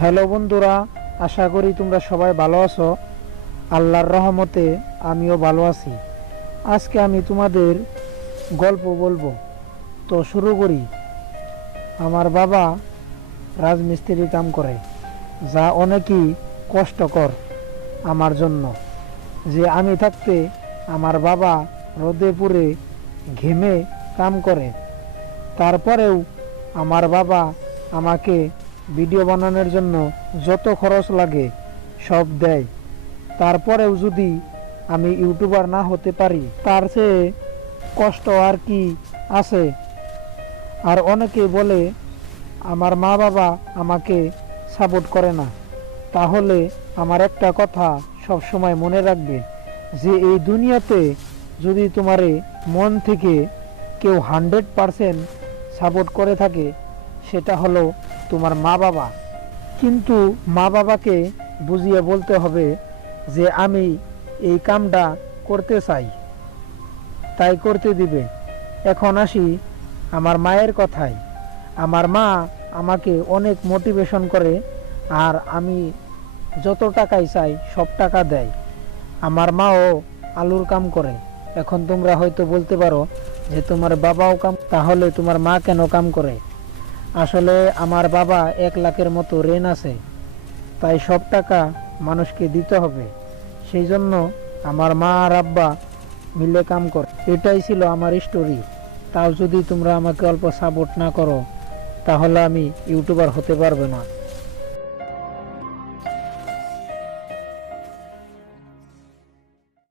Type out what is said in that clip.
Hello বন্ধুরা, আশা করি তোমরা সবাই ভালো আছো। আল্লাহর রহমতে আমিও ভালো আছি। আজকে আমি তোমাদের গল্প বলব। তো শুরু করি। আমার বাবা রাজমিস্ত্রি কাম করে, যা অনেকই কষ্টকর আমার জন্য। যে আমি থাকতে আমার বাবা রোদে পুড়ে ঘেমে কাম করে। তারপরেও আমার বাবা আমাকে ভিডিও বানানোর জন্য যত খরচ লাগে, সব দেয়। তারপরেও যদি আমি ইউটিউবার না হতে পারি, তার চেয়ে কষ্ট আর কি আছে? আর অনেকে বলে, আমার মা বাবা আমাকে সাপোর্ট করে না। তাহলে আমার একটা কথা সব সময় মনে রাখবে যে, এই দুনিয়াতে যদি তোমারে মন থেকে কেউ হান্ড্রেড পারসেন্ট সাপোর্ট করে থাকে সেটা হলো তোমার মা বাবা। কিন্তু মা বাবাকে বুঝিয়ে বলতে হবে যে আমি এই কামটা করতে চাই। তাই করতে দিবে। এখন আসি আমার মায়ের কথায়। আমার মা আমাকে অনেক মোটিভেশন করে আর আমি যত টাকাই চাই সব টাকা দেয়। আমার মাও আলুর কাম করে। এখন তোমরা হয়তো বলতে পারো যে তোমার বাবাও কাম তাহলে তোমার মা কেন কাম করে? আসলে আমার বাবা এক লাখের মতো ঋণ আছে, তাই সব টাকা মানুষকে দিতে হবে। সেই জন্য আমার মা আর আব্বা মিলে কাম করে। এটাই ছিল আমার স্টোরি তাও যদি তোমরা আমাকে অল্প সাপোর্ট না করো, তাহলে আমি ইউটিউবার হতে পারবে না।